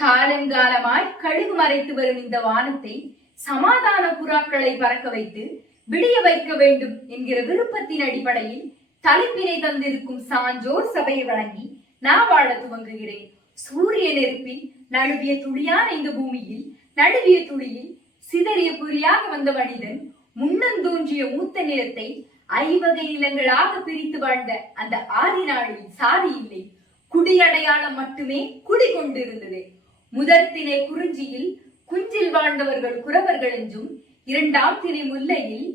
காலங்காலமாய் கழுகு மறைத்து வரும் இந்த வானத்தை சமாதான புறாக்களை பறக்க வைத்து விடிய வைக்க வேண்டும் என்கிற விருப்பத்தின் அடிப்படையில் தலைப்பினை தந்திருக்கும் சான்றோர் சபையை வழங்கி நான் வாழ துவங்குகிறேன். சூரிய நெருப்பில் நழுவிய துளியான இந்த பூமியில் நழுவிய துளியில் சிதறிய புரியாக வந்த மனிதன் முன்னந்தோன்றிய மூத்த நிலத்தை ஐவகை நிலங்களாக பிரித்து வாழ்ந்த அந்த ஆதி நாளில் சாதி இல்லை, குடியடையாளம் மட்டுமே குடிகொண்டிருந்தது. முதற் திணை குறிஞ்சியில் குஞ்சில் வாழ்ந்தவர்கள் குறவர்கள் என்றும், இரண்டாம் திணை முல்லையில்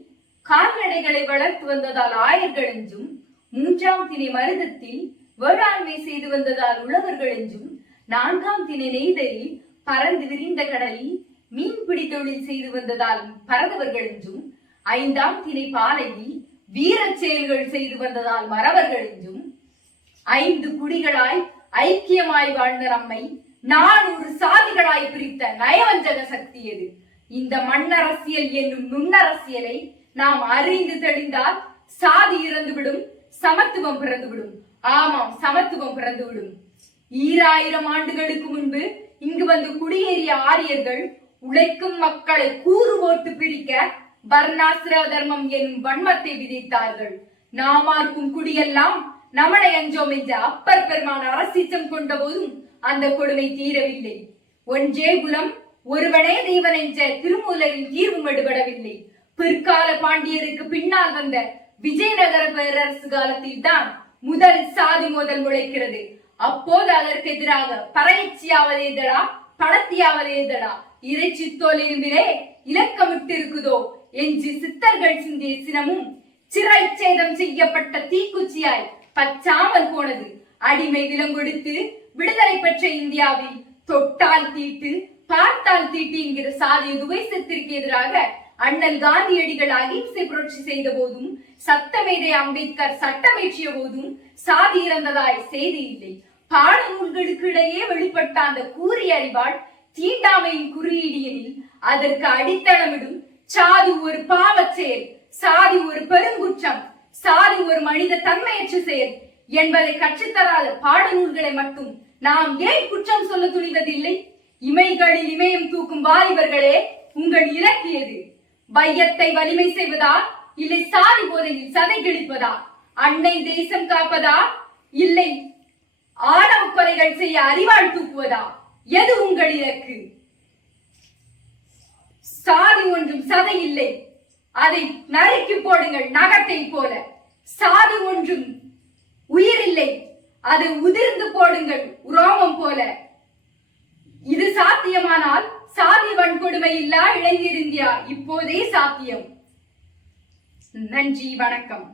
கால்நடைகளை வளர்த்து வந்ததால் ஆயர்கள் என்றும், மூன்றாம் திணை மருதத்தில் வேளாண்மை செய்து வந்ததால் உழவர்கள் என்றும், நான்காம் திணை நெய்தலில் பறந்து விரிந்த கடலில் மீன்பிடி தொழில் செய்து வந்ததால் பறந்தவர்கள் என்றும், ஐந்தாம் திணை பாலையில் வீர செயல்கள் செய்து வந்ததால் மறவர்கள் என்றும், ஐந்து குடிகளாய் ஐக்கியமாய் வாழ்ந்த நம்மை 400 சாதிகளாய் பிரித்த நயவஞ்சக சக்தி எது? இந்த மண்ணரசியல் என்னும் நுண்ணரசியலை நாம் அறிந்து தெளிந்தால் சாதி இறந்துவிடும், சமத்துவம் பிறந்துவிடும். ஆமாம், சமத்துவம் பிறந்துவிடும். 2000 ஆண்டுகளுக்கு முன்பு இங்கு வந்து குடியேறிய ஆரியர்கள் உழைக்கும் மக்களை கூறு போட்டு பிரிக்க வர்ணாசிர தர்மம் என்னும் வன்மத்தை விதித்தார்கள். நாமார்க்கும் குடியெல்லாம் நமனை அஞ்சோம் என்ற அப்பர் பெருமான் அரசிச்சம் கொண்ட போதும் அந்த கொடுமை தீரவில்லை. ஒன்றே குலம் ஒருவனே தெய்வன் என்ற திருமூலரின் தீர்வும் எடுபடவில்லை. பிற்கால பாண்டியருக்கு பின்னால் வந்த விஜயநகர பேரரசு காலத்தில் தான் முதல் சாதி மோதல் முளைக்கிறது. அப்போது அதற்கு எதிராக பறையச்சியாவதேதடா படத்தியாவதேதடா இறைச்சி தோல் இரும்பிலே இலக்கமிட்டு இருக்குதோ என்று சித்தர்கள் சிந்திய சினமும் சிறை சேதம் செய்யப்பட்ட தீக்குச்சியாய் பச்சாமல் போனது. அடிமை விலங்கொடுத்து விடுதலை பெற்ற இந்தியாவில் தொட்டால் தீட்டு பார்த்தால் தீட்டு என்கிற சாதிய துவைசத்திற்கு எதிராக அண்ணல் காந்தியடிகள் அகிம்சை புரட்சி செய்த போதும், சட்டமேதை அம்பேத்கர் சட்டமேற்றிய போதும் சாதி இறந்ததாய் செய்தி இல்லை. பாட நூல்களுக்கு இடையே வெளிப்பட்ட அந்த கூறிய அறிவாள் தீண்டாமையின் குறியீடு எனில் அதற்கு அடித்தளமிடும் சாதி ஒரு பாவச் செயல், சாதி ஒரு பெருங்குற்றம், சாதி ஒரு மனித தன்மையற்ற செயல் என்பதை கற்றுத்தராத பாடநூல்களை மட்டும் நாம் ஏன் குற்றம் சொல்ல துணிவதில்லை? இமைகளில் இமயம் தூக்கும் வாலிபர்களே, உங்கள் இலக்கியது வையத்தை வலிமை செய்வதா, இல்லை சாதி போதையில் சதை கிழிப்பதா? அன்னை தேசம் காப்பதா, இல்லை ஆணவ கொலைகள் செய்ய அறிவாள் தூக்குவதா? எது உங்கள் இலக்கு? சாதி ஒன்றும் சதை இல்லை, அதை நறுக்கி போடுங்கள் நகத்தை போல. சாதி ஒன்றும் உயிர் இல்லை, அதை உதிர்ந்து போடுங்கள் உரோமம் போல. இது சாத்தியமானால் சாதி வன்கொடுமை இல்லா இளைஞர் இந்தியா இப்போதே சாத்தியம். நன்றி, வணக்கம்.